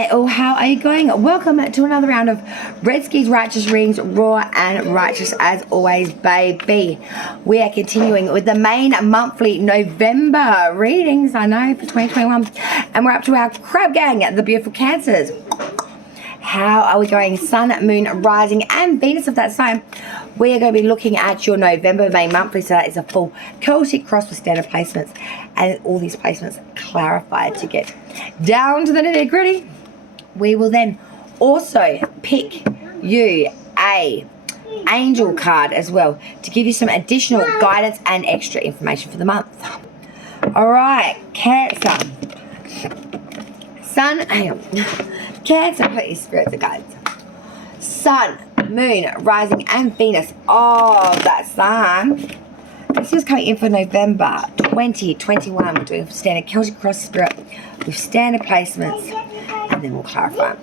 Oh, how are you going? Welcome to another round of Red Skis Righteous Readings, raw and righteous as always, baby. We are continuing with the main monthly November readings, I know, for 2021. And we're up to our crab gang, the beautiful Cancers. How are we going? Sun, Moon, Rising, and Venus of that sign. We are going to be looking at your November main monthly, so that is a full Celtic cross with standard placements. And all these placements clarified to get down to the nitty-gritty. We will then also pick you a angel card as well to give you some additional guidance and extra information for the month. All right, Cancer. Sun, hang on. Cancer, please, spirits and guides. Sun, Moon, Rising, and Venus of that sign. This is coming in for November 2021. We're doing standard Celtic cross spirit with standard placements. And then we'll clarify.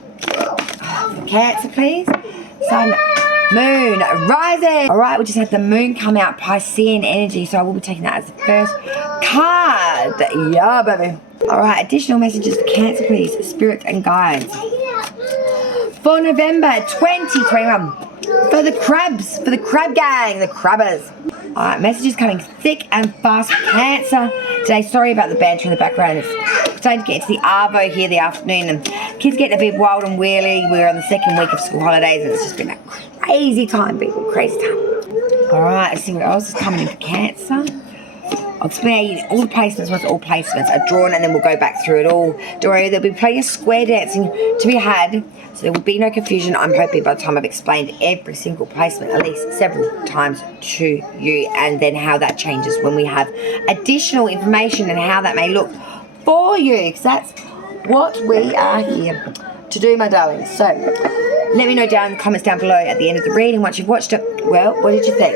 Cancer, please. Sun, Moon, Rising. All right, we just had the Moon come out, Piscean energy, so I will be taking that as the first card. Yeah, baby. All right, additional messages for Cancer, please. Spirits and guides. For November 2021. For the crabs, for the crab gang, the crabbers. All right, messages coming thick and fast for Cancer today. Sorry about the banter in the background. It's starting to get into the arvo here the afternoon, and kids getting a bit wild and wheelie. We're on the second week of school holidays, and it's just been a crazy time, people, crazy time. All right, let's see what else is coming in for Cancer. I'll explain all the placements once all placements are drawn, and then we'll go back through it all. Don't worry, there'll be plenty of square dancing to be had, so there will be no confusion. I'm hoping by the time I've explained every single placement at least several times to you, and then how that changes when we have additional information and how that may look for you, because that's what we are here to do, my darlings. So let me know down in the comments down below at the end of the reading once you've watched it. Well, what did you think?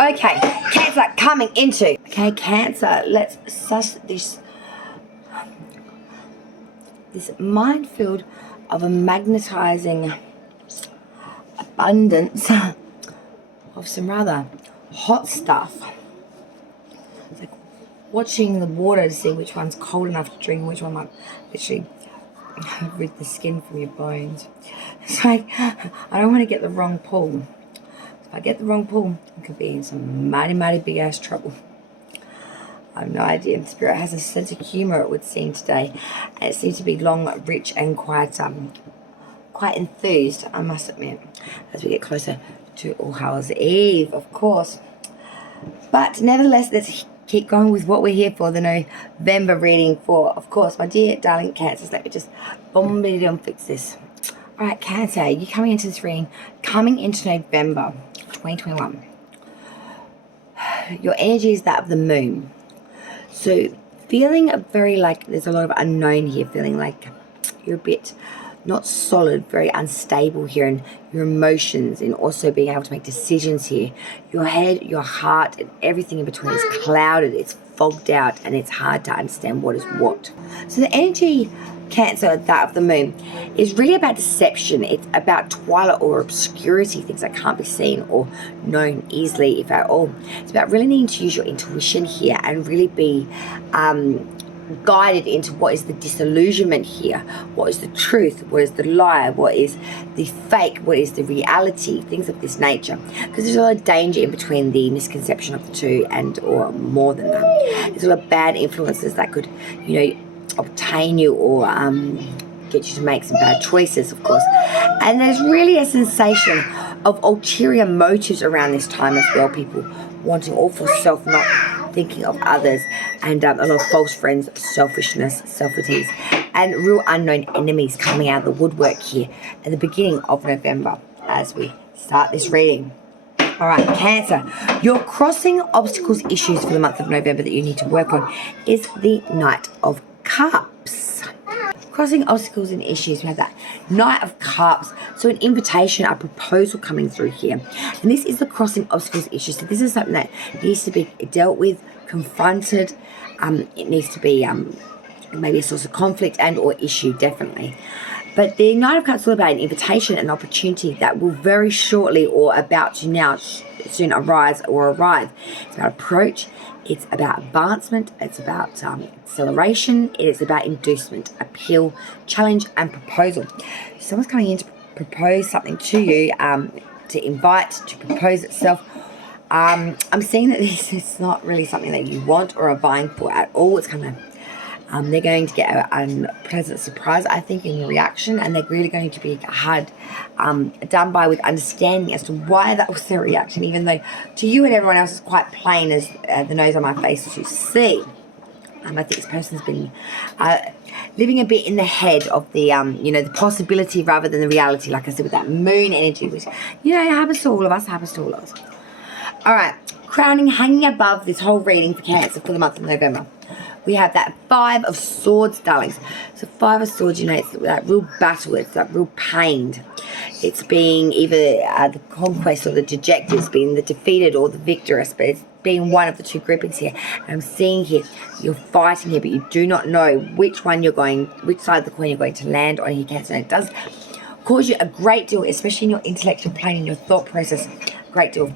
Okay, Cancer coming into. Okay, Cancer, let's suss this minefield of a magnetizing abundance of some rather hot stuff. It's like watching the water to see which one's cold enough to drink and which one might literally rid the skin from your bones. It's like, I don't want to get the wrong pull. If I get the wrong pull, I could be in some mighty big ass trouble. I have no idea. Spirit has a sense of humour, it would seem, today. And it seems to be long, rich, and quite enthused, I must admit, as we get closer to All Hallows Eve, of course. But nevertheless, let's keep going with what we're here for, the November reading for, of course, my dear darling Cancers. Let me just bombardly and fix this. All right, Cancer, you're coming into this reading, coming into November 2021. Your energy is that of the moon. So feeling very like there's a lot of unknown here, feeling like you're a bit not solid, very unstable here, and your emotions, and also being able to make decisions here. Your head, your heart, and everything in between is clouded, it's fogged out, and it's hard to understand what is what. So the energy, Cancer, that of the moon, is really about deception. It's about twilight or obscurity, things that can't be seen or known easily, if at all. It's about really needing to use your intuition here and really be guided into what is the disillusionment here, what is the truth, what is the lie, what is the fake, what is the reality, things of this nature. Because there's a lot of danger in between the misconception of the two, and or more than that. There's a lot of bad influences that could, obtain you or get you to make some bad choices, of course. And there's really a sensation of ulterior motives around this time as well. People wanting all for self, not thinking of others, and a lot of false friends, selfishness, self-esteem, and real unknown enemies coming out of the woodwork here at the beginning of November as we start this reading. All right, Cancer, your crossing obstacles issues for the month of November that you need to work on is the Knight of Cups. Crossing obstacles and issues, we have that Knight of Cups. So an invitation, a proposal coming through here. And this is the crossing obstacles issues. So this is something that needs to be dealt with, confronted. It needs to be maybe a source of conflict and or issue, definitely. But the Knight of Cups is all about an invitation, an opportunity that will very shortly or about to now soon arise or arrive. It's about approach. It's about advancement. It's about acceleration. It is about inducement, appeal, challenge, and proposal. Someone's coming in to propose something to you, to invite, to propose itself. I'm seeing that this is not really something that you want or are vying for at all. It's kind of they're going to get a unpleasant surprise, I think, in your reaction, and they're really going to be hard done by with understanding as to why that was their reaction, even though to you and everyone else is quite plain as the nose on my face to see. I think this person's been living a bit in the head of the, the possibility rather than the reality, like I said, with that moon energy, which, it happens to all of us, All right, crowning, hanging above this whole reading for Cancer for the month of November. We have that 5 of Swords, darlings. So 5 of Swords, it's that real battle. It's that real pain. It's being either the conquest or the dejected. It's being the defeated or the victorious. But it's being one of the two groupings here. And I'm seeing here, you're fighting here, but you do not know which side of the coin you're going to land on here, Cancer. And it does cause you a great deal, especially in your intellectual plane, in your thought process, a great deal of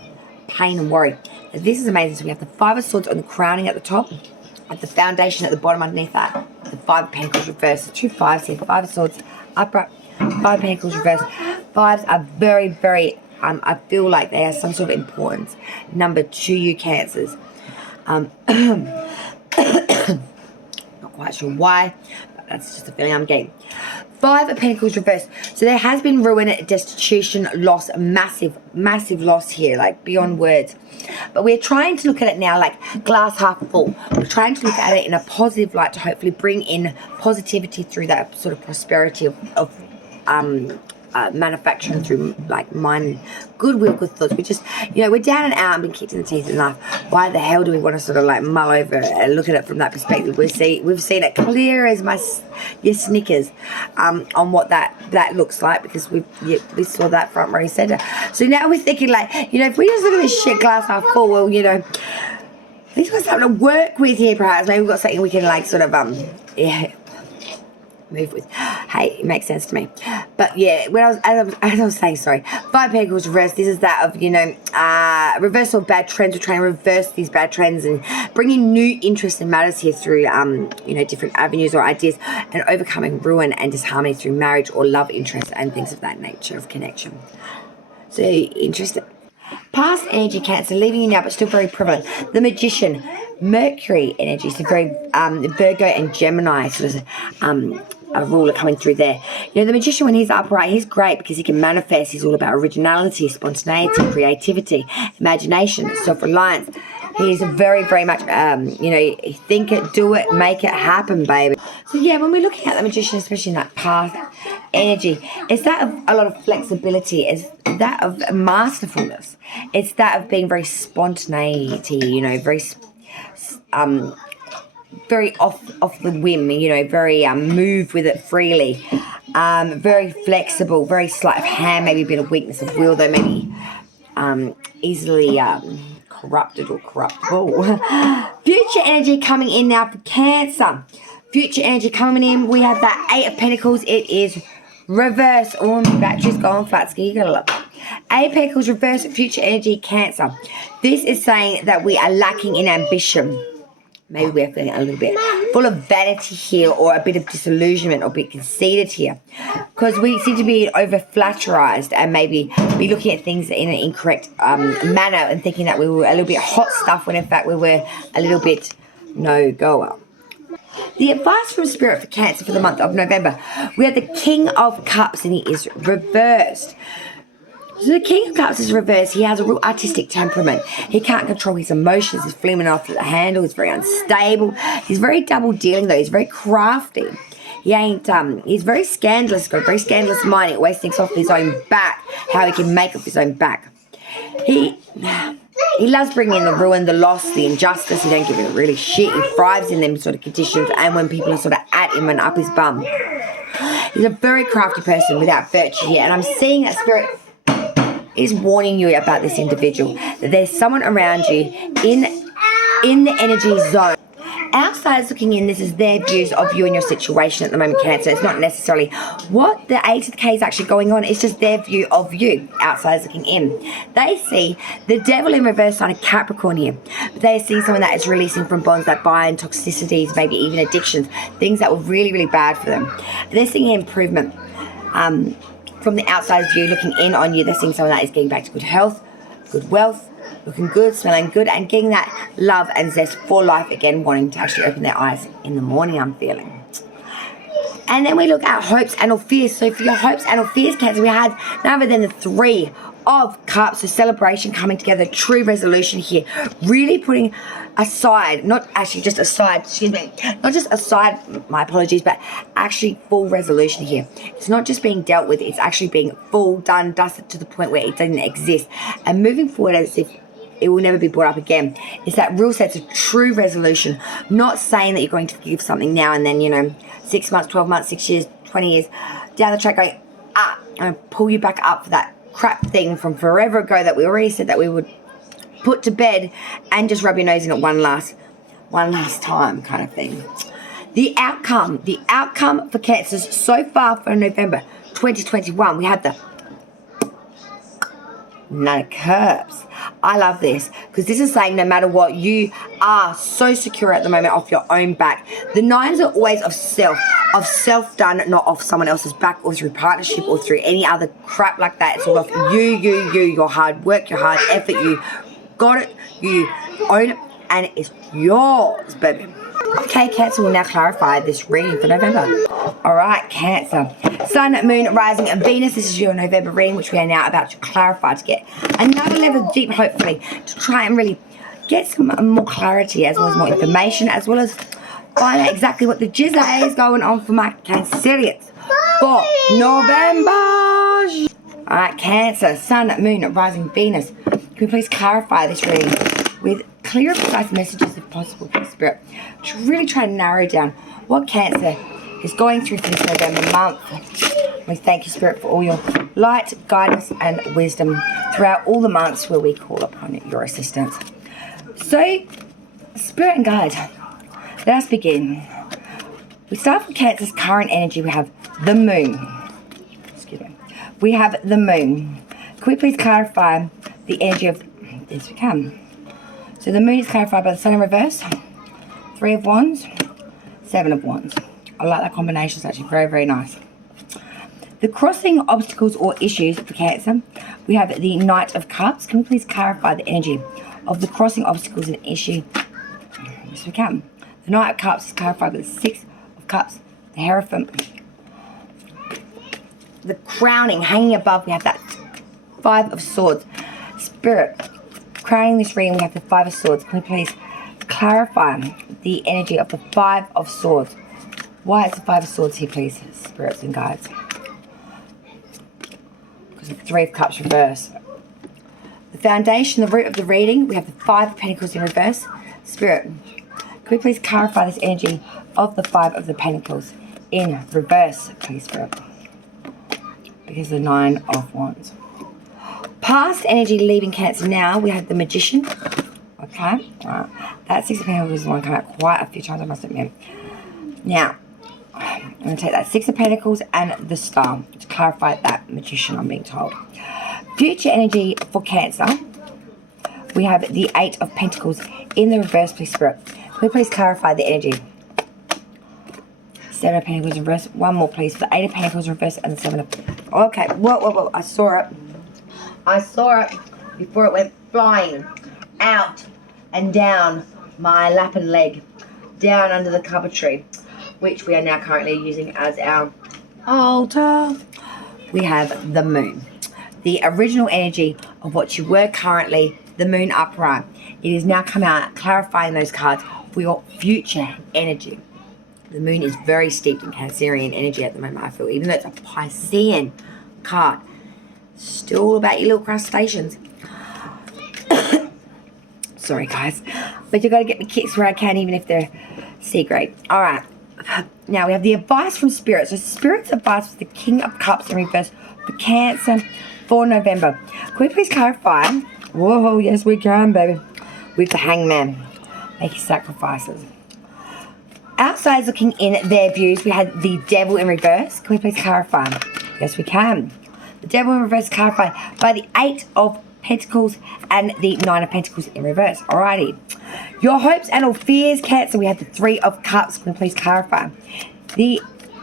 pain and worry. Now, this is amazing. So we have the 5 of Swords on the crowning at the top. At the foundation at the bottom underneath that, the 5 of Pentacles reversed. 2 5s here, 5 of Swords upright, 5 of Pentacles reversed. 5s are very, very, I feel like they have some sort of importance. Number 2, you Cancers. Not quite sure why, but that's just a feeling I'm getting. 5 of Pentacles reversed. So there has been ruin, destitution, loss, massive, massive loss here, like beyond words. But we're trying to look at it now like glass half full. We're trying to look at it in a positive light to hopefully bring in positivity through that sort of prosperity of manufacturing through like mind, goodwill, good thoughts. We just, we're down and out and been kicked in the teeth in life. Why the hell do we want to sort of like mull over and look at it from that perspective? We've seen it clear as your Snickers on what that looks like, because we saw that front row and center. So now we're thinking like, if we just look at this shit glass half full, well, at least we've got something to work with here, perhaps. Maybe we've got something we can like sort of move with. Hey, it makes sense to me. But yeah, as I was saying, sorry, 5 Pentacles reversed. This is that of reversal of bad trends. We're trying to reverse these bad trends and bring in new interests and matters here through different avenues or ideas, and overcoming ruin and disharmony through marriage or love interests and things of that nature of connection. So interesting. Past energy, Cancer, leaving you now, but still very prevalent. The Magician, Mercury energy, so very Virgo and Gemini sort of a ruler coming through there. The Magician, when he's upright, he's great because he can manifest. He's all about originality, spontaneity, creativity, imagination, self-reliance. He's very, very much, think it, do it, make it happen, baby. So yeah, when we're looking at the Magician, especially in that past energy, it's that of a lot of flexibility, it's that of masterfulness, it's that of being very spontaneity, very off the whim, very move with it freely, very flexible, very sleight of hand, maybe a bit of weakness of will, though maybe easily corrupted or corruptible. Future energy coming in now for Cancer. Future energy coming in, we have that 8 of Pentacles. It is reverse. Oh, my battery's gone flat. Ski, you gotta look. 8 of Pentacles, reverse, future energy, Cancer. This is saying that we are lacking in ambition. Maybe we're feeling a little bit full of vanity here, or a bit of disillusionment, or a bit conceited here. Because we seem to be over-flatterized and maybe be looking at things in an incorrect manner and thinking that we were a little bit hot stuff when in fact we were a little bit no-goer. The advice from Spirit for Cancer for the month of November. We have the King of Cups and he is reversed. So the King of Cups is reversed. He has a real artistic temperament. He can't control his emotions. He's flaming off the handle. He's very unstable. He's very double-dealing, though. He's very crafty. He's very scandalous. He's got a very scandalous mind. He always thinks off his own back, how he can make off his own back. He loves bringing in the ruin, the loss, the injustice. He don't give a really shit. He thrives in them sort of conditions, and when people are sort of at him and up his bum. He's a very crafty person without virtue here, and I'm seeing that Spirit is warning you about this individual, that there's someone around you in the energy zone, outsiders looking in, this is their views of you and your situation at the moment, Cancer. It's not necessarily what the A to the K is actually going on. It's just their view of you, outsiders looking in. They see the devil in reverse sign of Capricorn here. They see someone that is releasing from bonds that bind, toxicities, maybe even addictions, things that were really, really bad for them. They're seeing improvement from the outsider's view, looking in on you. They're seeing someone that is getting back to good health, good wealth, looking good, smelling good, and getting that love and zest for life again, wanting to actually open their eyes in the morning, I'm feeling. And then we look at hopes and or fears. So for your hopes and or fears, Cancer, we had none other than the Three of Cups, so celebration coming together, true resolution here, really putting aside, not actually just aside, not just aside, my apologies, but actually full resolution here. It's not just being dealt with, it's actually being full, done, dusted to the point where it doesn't exist, and moving forward as if it will never be brought up again. It's that real sense of true resolution, not saying that you're going to forgive something now and then, 6 months, 12 months, 6 years, 20 years down the track going, I'm going to pull you back up for that crap thing from forever ago that we already said that we would put to bed, and just rub your nose in it one last time kind of thing. The outcome for Cancers so far for November 2021, we had the Nine of Cups. I love this because this is saying no matter what, you are so secure at the moment off your own back. The nines are always of self done, not off someone else's back or through partnership or through any other crap like that. It's all off you, your hard work, your hard effort. You got it, you own it, and it's yours, baby. Okay, Cancer, will now clarify this reading for November. All right, Cancer. Sun, Moon, Rising, and Venus. This is your November reading, which we are now about to clarify to get another level deep, hopefully, to try and really get some more clarity, as well as more information, as well as find out exactly what the jizz is going on for my Cancerians for November. All right, Cancer. Sun, Moon, Rising, Venus. Can we please clarify this reading with clear, precise messages if possible from Spirit, to really try to narrow down what Cancer is going through for this November month. We thank you, Spirit, for all your light, guidance, and wisdom throughout all the months where we call upon your assistance. So, Spirit and Guide, let us begin. We start with Cancer's current energy. We have the Moon. Excuse me. We have the Moon. Can we please clarify the energy of this? We can. So the Moon is clarified by the Sun in reverse, 3 of Wands, 7 of Wands. I like that combination. It's actually very, very nice. The crossing obstacles or issues for Cancer, we have the Knight of Cups. Can we please clarify the energy of the crossing obstacles and issue? Yes, we can. The Knight of Cups is clarified by the 6 of Cups, the Hierophant, the crowning hanging above. We have that 5 of Swords. Spirit, crowning this reading, we have the 5 of Swords. Can we please clarify the energy of the 5 of Swords? Why is the 5 of Swords here, please, Spirits and Guides? Because of the 3 of Cups reverse. The foundation, the root of the reading, we have the 5 of Pentacles in reverse. Spirit, can we please clarify this energy of the 5 of the Pentacles in reverse, please, Spirit? Because the 9 of Wands. Past energy leaving Cancer now, we have the Magician. Okay, right. That 6 of Pentacles is the one come out quite a few times, I must admit. Now, I'm going to take that 6 of Pentacles and the Star to clarify that Magician, I'm being told. Future energy for Cancer, we have the 8 of Pentacles in the reverse, please, Spirit. Can we please clarify the energy? 7 of Pentacles in reverse. One more, please, for the 8 of Pentacles in reverse and the 7 of... Okay, whoa, I saw it. I saw it before it went flying out and down my lap and leg, down under the cover tree, which we are now currently using as our altar. We have the Moon, the original energy of what you were currently, the Moon upright. It has now come out clarifying those cards for your future energy. The Moon is very steeped in Cancerian energy at the moment, I feel, even though it's a Piscean card. Still all about your little crustaceans. Sorry, guys. But you got to get the kicks where I can, even if they're C grade. All right. Now, we have the advice from Spirit. So, Spirit's advice was the King of Cups in reverse for Cancer for November. Can we please clarify? Whoa, yes, we can, baby. With the Hangman. Making sacrifices. outsiders looking in their views, we had the devil in reverse. Can we please clarify? Yes, we can. The devil in reverse clarified by the 8 of Pentacles and the 9 of Pentacles in reverse. Alrighty. Your hopes and all fears, Cancer. We have the 3 of Cups. Can we please clarify? The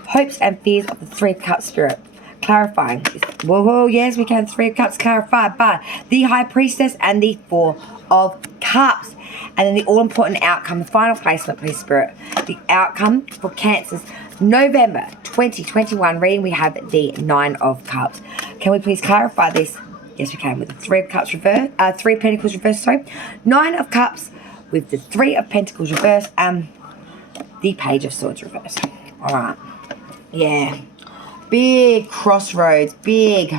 hopes and fears of the 3 of Cups, Spirit. Clarifying. Whoa, yes, we can. 3 of Cups clarified by the High Priestess and the 4 of Cups. And then the all-important outcome, the final placement, please, Spirit. The outcome for Cancer's November 2021 reading, we have the 9 of Cups. Can we please clarify this? Yes, we can. With the 3 of Cups reverse, 3 of Pentacles reverse, sorry. 9 of Cups with the 3 of Pentacles reverse and the Page of Swords reverse. All right. Yeah. Big crossroads. Big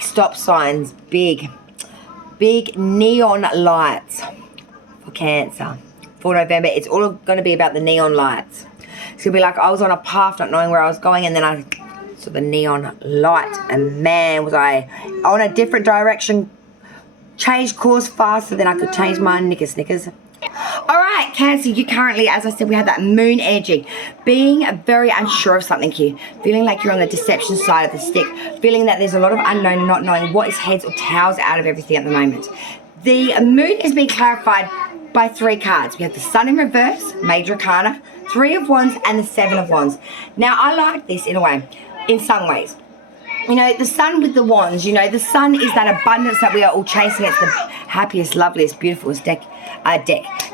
stop signs. Big neon lights for Cancer. For November, it's all going to be about the neon lights. It's going to be like I was on a path not knowing where I was going, and then I saw the neon light, and man, was I on a different direction. Changed course faster than I could change my knickers. Alright, Cancer, you currently, as I said, we have that moon energy. Being very unsure of something here. Feeling like you're on the deception side of the stick. Feeling that there's a lot of unknown and not knowing what is heads or tails out of everything at the moment. The moon is being clarified by 3 cards. We have the Sun in reverse, Major Arcana, 3 of Wands, and the 7 of Wands. Now, I like this in a way, in some ways. You know, the Sun with the Wands, you know, the Sun is that abundance that we are all chasing. It's the happiest, loveliest, beautifulest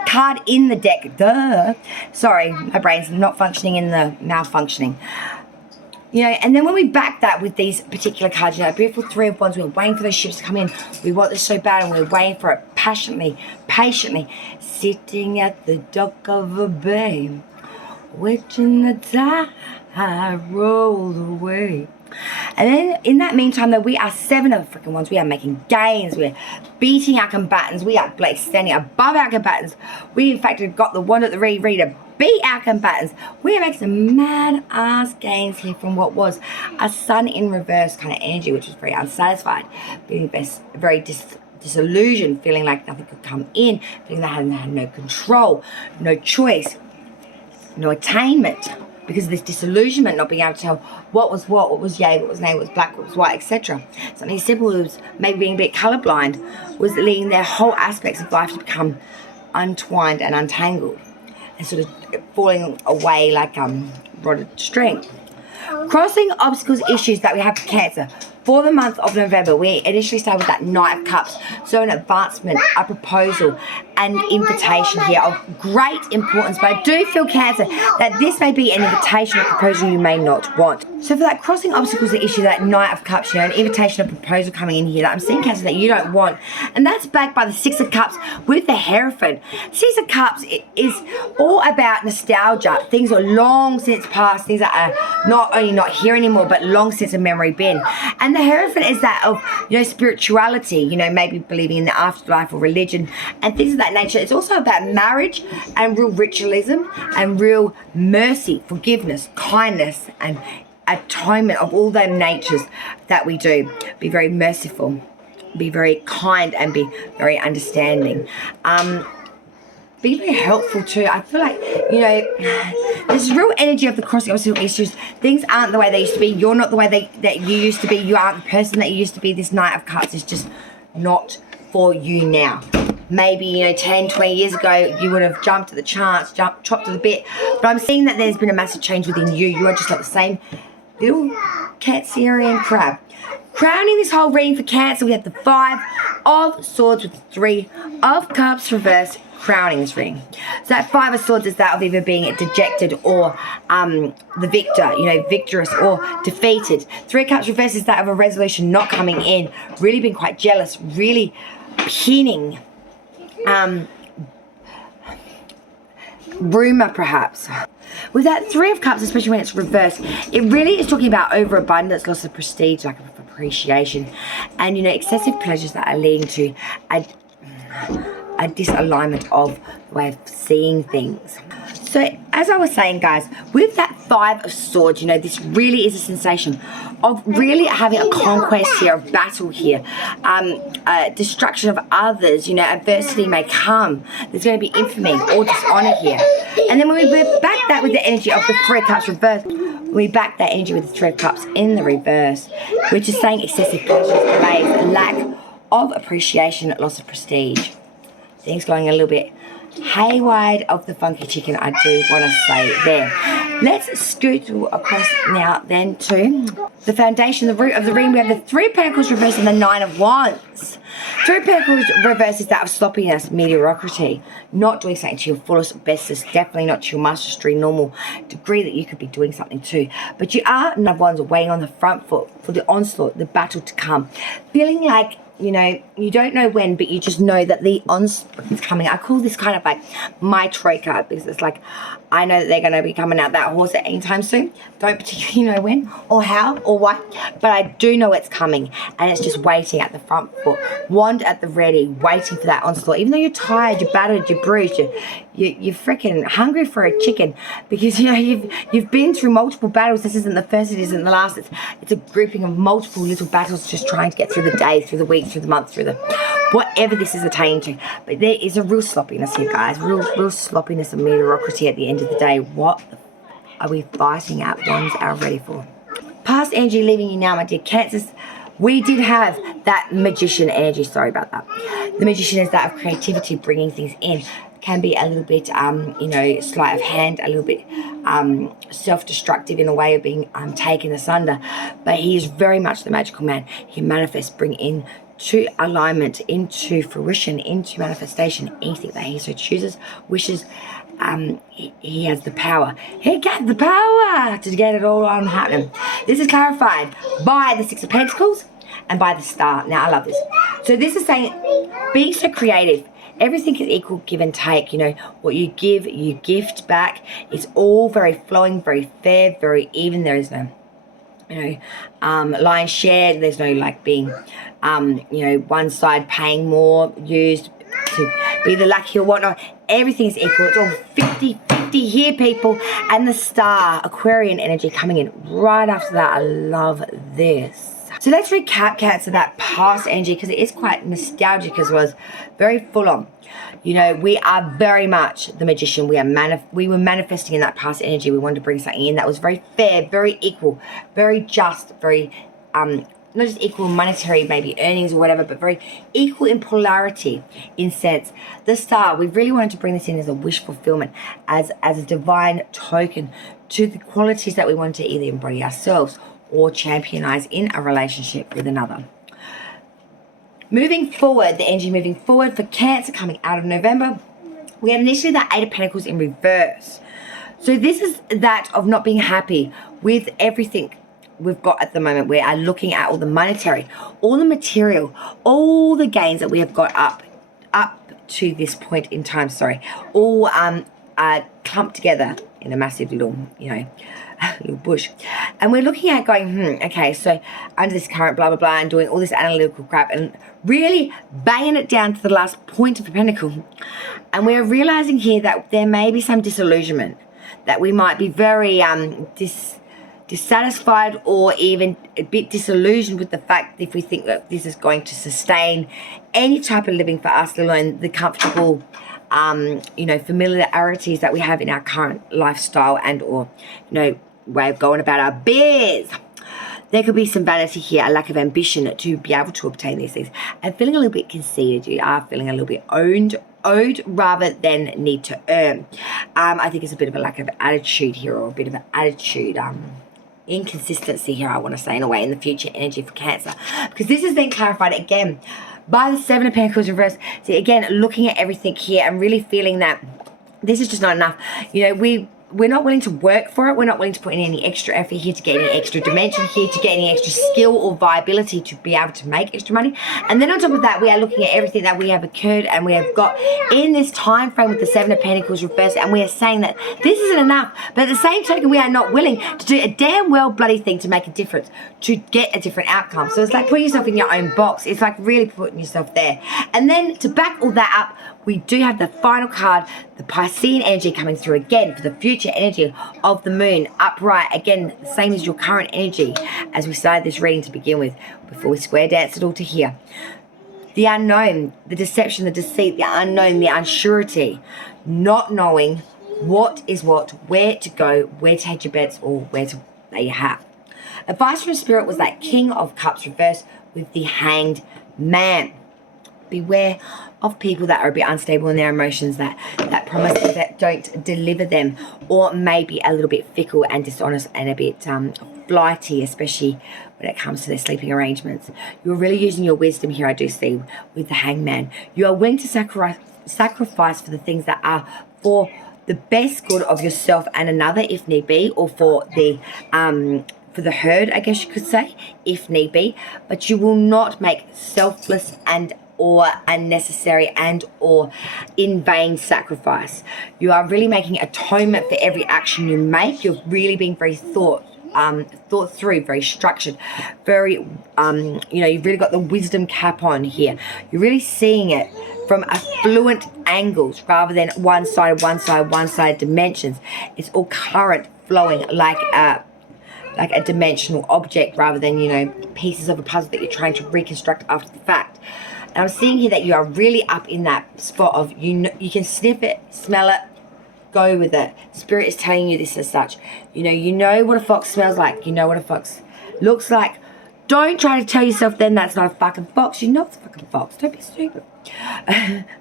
card in the deck. Duh. Sorry, my brain's not functioning in the malfunctioning. You know, and then when we back that with these particular cards, you know, a beautiful 3 of Wands, we're waiting for those ships to come in. We want this so bad, and we're waiting for it passionately, patiently, sitting at the dock of a bay, watching the tide roll away. And then in that meantime, though, we are 7 of freaking Wands. We are making gains. We're beating our combatants. We are standing above our combatants. We, in fact, have got the wand at the ready to beat our combatants. We are making some mad ass gains here from what was a Sun in reverse kind of energy, which was very unsatisfied, being very disillusioned, feeling like nothing could come in, feeling they had no control, no choice, no attainment. Because of this disillusionment, not being able to tell what was yay, what was nay, what was black, what was white, etc. Something simple as maybe being a bit colourblind was leading their whole aspects of life to become untwined and untangled and sort of falling away like rotted string. Crossing obstacles, issues that we have for Cancer. For the month of November, we initially started with that Knight of Cups. So an advancement, a proposal, an invitation here of great importance. But I do feel, Cancer, that this may be an invitation or proposal you may not want. So for that crossing obstacles, the issue, that Knight of Cups, you know, an invitation or proposal coming in here that I'm seeing, Cancer, that you don't want. And that's backed by the 6 of Cups with the Hierophant. 6 of Cups is all about nostalgia. Things are long since past. Things that are not only not here anymore, but long since a memory been. And the Hierophant is that of, you know, spirituality, you know, maybe believing in the afterlife or religion and things of that nature. It's also about marriage and real ritualism and real mercy, forgiveness, kindness, and atonement of all those natures that we do. Be very merciful, be very kind, and be very understanding. Be very helpful too. I feel like, you know, there's real energy of the crossing obstacle issues. Things aren't the way they used to be. You're not the way that you used to be. You aren't the person that you used to be. This Knight of Cups is just not for you now. Maybe, you know, 10, 20 years ago, you would have jumped at the chance, chopped at the bit. But I'm seeing that there's been a massive change within you. You are just like the same little Cancerian crab. Crowning this whole reading for Cancer, we have the 5 of Swords with the 3 of Cups reverse, crowning this reading. So that 5 of Swords is that of either being dejected or the victor, you know, victorious or defeated. 3 of Cups reverse is that of a resolution not coming in, really being quite jealous, really pinning, rumor perhaps. With that 3 of Cups, especially when it's reversed, it really is talking about overabundance, loss of prestige, lack of appreciation, and, you know, excessive pleasures that are leading to a disalignment of the way of seeing things. So as I was saying, guys, with that 5 of Swords, you know, this really is a sensation of really having a conquest here, a battle here, destruction of others, you know, adversity may come. There's going to be infamy or dishonor here. And then when we back that with the energy of the Three of Cups reverse, we back that energy with the Three of Cups in the reverse, which is saying excessive pleasures, delays, lack of appreciation, loss of prestige. Things going a little bit haywire of the funky chicken, I do want to say there. Let's scoot across now then to the foundation, the root of the ring. We have the Three of Pentacles reverse and the Nine of Wands. Three of Pentacles reverse is that of sloppiness, mediocrity, not doing something to your fullest bestest, definitely not to your mastery, normal degree that you could be doing something to. But you are Nine of Wands waiting on the front foot for the onslaught, the battle to come. Feeling like, you know, you don't know when, but you just know that the onslaught is coming. I call this kind of like my troika, because it's like, I know that they're going to be coming out that horse at any time soon. Don't particularly know when or how or why, but I do know it's coming, and it's just waiting at the front foot, wand at the ready, waiting for that onslaught. Even though you're tired, you're battered, you're bruised, you're freaking hungry for a chicken, because you know you've been through multiple battles. This isn't the first, it isn't the last. It's a grouping of multiple little battles, just trying to get through the day, through the week, through the month, through the whatever this is attaining to. But there is a real sloppiness here, guys. Real sloppiness and mediocrity at the end of the day. What are we fighting at? Ones are ready for. Past energy leaving you now, my dear Cancers. We did have that magician energy. Sorry about that. The magician is that of creativity, bringing things in. Can be a little bit, you know, sleight of hand, a little bit self-destructive in a way of being taken asunder. But he is very much the magical man. He manifests, bring in to alignment, into fruition, into manifestation, anything that he so chooses, wishes. He has the power. He got the power to get it all on happening. This is clarified by the Six of Pentacles and by the Star. Now, I love this. So this is saying, being so creative, everything is equal give and take. You know, what you give, you gift back. It's all very flowing, very fair, very even. There is no, you know, line shared. There's no like being, you know, one side paying more, used to be the lucky or whatnot. Everything's equal. It's all 50-50 here, people. And the Star, Aquarian energy coming in right after that. I love this. So let's recap, Cancer, that past energy, because it is quite nostalgic as well as very full on. You know, we are very much the magician. We were manifesting in that past energy. We wanted to bring something in that was very fair, very equal, very just, very not just equal monetary maybe earnings or whatever, but very equal in polarity in sense. The Star, we really wanted to bring this in as a wish fulfillment, as a divine token to the qualities that we wanted to either embody ourselves or championize in a relationship with another. Moving forward, the energy moving forward for Cancer coming out of November, we had initially that Eight of Pentacles in reverse. So this is that of not being happy with everything we've got at the moment. We are looking at all the monetary, all the material, all the gains that we have got up to this point in time, all clumped together in a massive little, you know, little bush. And we're looking at going, okay, so under this current blah, blah, blah, and doing all this analytical crap and really banging it down to the last point of the pentacle. And we're realizing here that there may be some disillusionment, that we might be very dissatisfied or even a bit disillusioned with the fact if we think that this is going to sustain any type of living for us, let alone the comfortable you know, familiarities that we have in our current lifestyle and or, you know, way of going about our biz. There could be some vanity here, a lack of ambition to be able to obtain these things, and feeling a little bit conceited. You are feeling a little bit owed rather than need to earn. I think it's a bit of a lack of attitude here, or a bit of an attitude inconsistency here, I want to say, in a way, in the future energy for Cancer, because this has been clarified again by the Seven of Pentacles reverse. See, again, looking at everything here and really feeling that this is just not enough. You know, we're not willing to work for it. We're not willing to put in any extra effort here to get any extra dimension here, to get any extra skill or viability to be able to make extra money. And then on top of that, we are looking at everything that we have occurred and we have got in this time frame with the Seven of Pentacles reversed, and we are saying that this isn't enough. But at the same token, we are not willing to do a damn well bloody thing to make a difference, to get a different outcome. So it's like putting yourself in your own box. It's like really putting yourself there. And then to back all that up, we do have the final card, the Piscean energy coming through again for the future energy of the moon upright. Again, the same as your current energy as we started this reading to begin with, before we square dance it all to here. The unknown, the deception, the deceit, the unknown, the unsurety, not knowing what is what, where to go, where to hedge your bets, or where to lay your hat. Advice from Spirit was that King of Cups reversed with the Hanged Man. Beware of people that are a bit unstable in their emotions, that promise that don't deliver them, or maybe a little bit fickle and dishonest and a bit flighty, especially when it comes to their sleeping arrangements. You're really using your wisdom here, I do see, with the Hangman. You are willing to sacrifice for the things that are for the best good of yourself and another, if need be, or for the herd, I guess you could say, if need be. But you will not make selfless and or unnecessary and or in vain sacrifice. You are really making atonement for every action you make. You're really being very thought through, very structured, very you've really got the wisdom cap on here. You're really seeing it from affluent angles rather than one side dimensions. It's all current flowing like a dimensional object rather than pieces of a puzzle that you're trying to reconstruct after the fact. And I'm seeing here that you are really up in that spot of you can sniff it, smell it, go with it. Spirit is telling you this as such. You know what a fox smells like. You know what a fox looks like. Don't try to tell yourself then that's not a fucking fox. You know it's a fucking fox. Don't be stupid.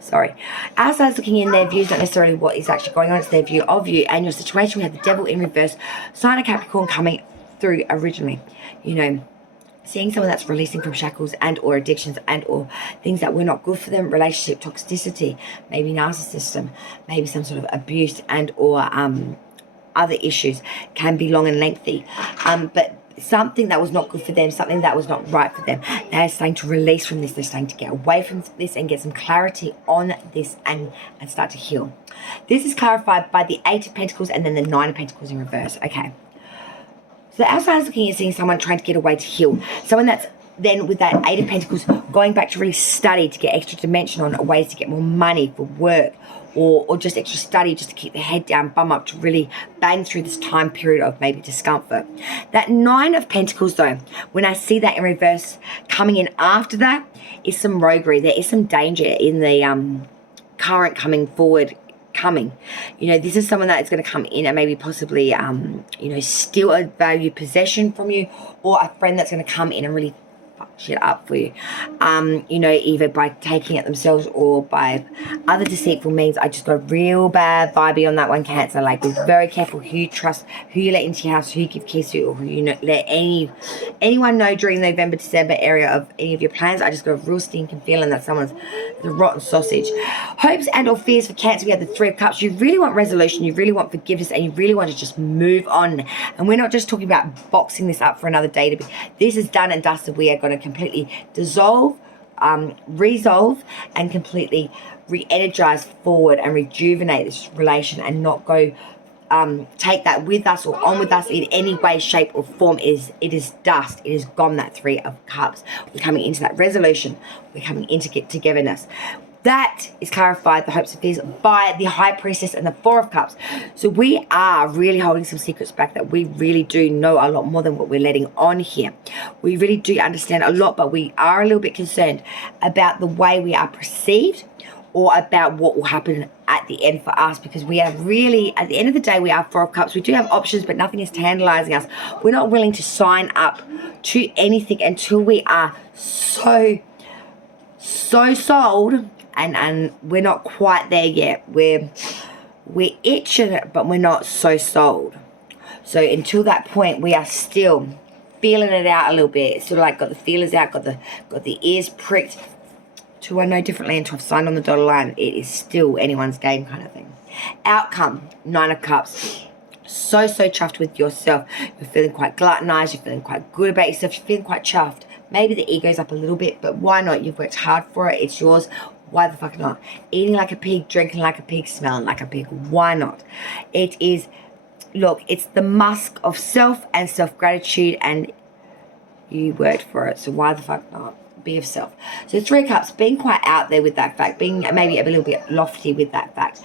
Sorry. Outsiders looking in, their view is not necessarily what is actually going on. It's their view of you and your situation. We have the devil in reverse. Sign of Capricorn coming through originally. Seeing someone that's releasing from shackles and or addictions and or things that were not good for them, relationship toxicity, maybe narcissism, maybe some sort of abuse and or other issues, can be long and lengthy. But something that was not good for them, something that was not right for them, they're starting to release from this. They're starting to get away from this and get some clarity on this and start to heal. This is clarified by the 8 of Pentacles and then the 9 of Pentacles in reverse. Okay. So the outside is looking at seeing someone trying to get away to heal. Someone that's then with that 8 of Pentacles going back to really study to get extra dimension on ways to get more money for work or just extra study just to keep the head down, bum up, to really bang through this time period of maybe discomfort. That 9 of Pentacles though, when I see that in reverse coming in after that, is some roguery. There is some danger in the current coming forward. This is someone that is going to come in and maybe possibly steal a valued possession from you, or a friend that's going to come in and really fuck shit up for you, either by taking it themselves or by other deceitful means. I just got a real bad vibe on that one, Cancer. Like, be very careful who you trust, who you let into your house, who you give keys to, or who you let anyone know during November, December area of any of your plans. I just got a real stinking feeling that someone's the rotten sausage. Hopes and or fears for Cancer. We have the 3 of Cups. You really want resolution, you really want forgiveness, and you really want to just move on. And we're not just talking about boxing this up for another day. This is done and dusted. We are going to completely dissolve, resolve, and completely re-energize forward and rejuvenate this relation, and not go take that with us or on with us in any way, shape or form. It is dust. It is gone, that 3 of Cups. We're coming into that resolution. We're coming into togetherness. That is clarified, the hopes and fears, by the High Priestess and the 4 of Cups. So we are really holding some secrets back, that we really do know a lot more than what we're letting on here. We really do understand a lot, but we are a little bit concerned about the way we are perceived, or about what will happen at the end for us, because we are really, at the end of the day, we are 4 of Cups. We do have options, but nothing is tantalizing us. We're not willing to sign up to anything until we are so sold, and we're not quite there yet. We're itching, but we're not so sold. So until that point, we are still feeling it out a little bit. Sort of like got the feelers out, got the ears pricked. To I know differently and to have signed on the dotted line, it is still anyone's game kind of thing. Outcome, 9 of Cups. So chuffed with yourself. You're feeling quite gluttonized. You're feeling quite good about yourself. You're feeling quite chuffed. Maybe the ego's up a little bit, but why not? You've worked hard for it. It's yours. Why the fuck not? Eating like a pig, drinking like a pig, smelling like a pig. Why not? It is, look, it's the musk of self and self-gratitude, and you worked for it, so why the fuck not? Be of self. So 3 of Cups, being quite out there with that fact, being maybe a little bit lofty with that fact.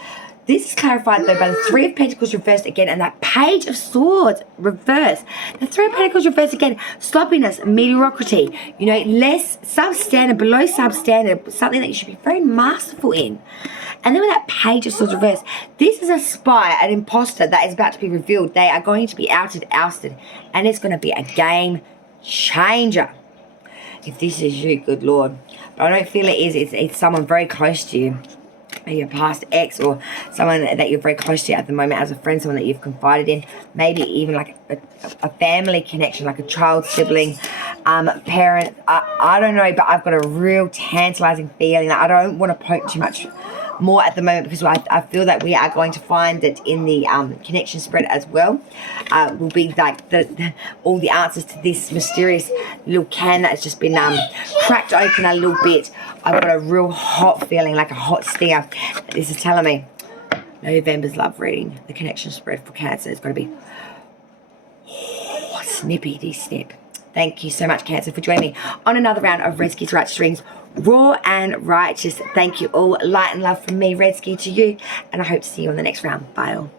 This is clarified though by the Three of Pentacles reversed again and that Page of Swords reversed. The Three of Pentacles reversed again, sloppiness, mediocrity, you know, less substandard, below substandard, something that you should be very masterful in. And then with that Page of Swords reversed, this is a spy, an imposter that is about to be revealed. They are going to be ousted, and it's going to be a game changer. If this is you, good Lord. But I don't feel it is. It's someone very close to you. Your past ex or someone that you're very close to at the moment as a friend, someone that you've confided in, maybe even like a family connection, like a child, sibling, parent. I don't know, but I've got a real tantalizing feeling. I don't want to poke too much more at the moment because I feel that we are going to find that in the connection spread as well will be like all the answers to this mysterious little can that's just been cracked open a little bit. I've got a real hot feeling, like a hot stinger. This is telling me November's love reading, the connection spread for Cancer is going to be snippity snip. Thank you so much, Cancer, for joining me on another round of Red Ski to Righteous Readings, Raw and Righteous. Thank you all. Light and love from me, Red Ski, to you, and I hope to see you on the next round. Bye all.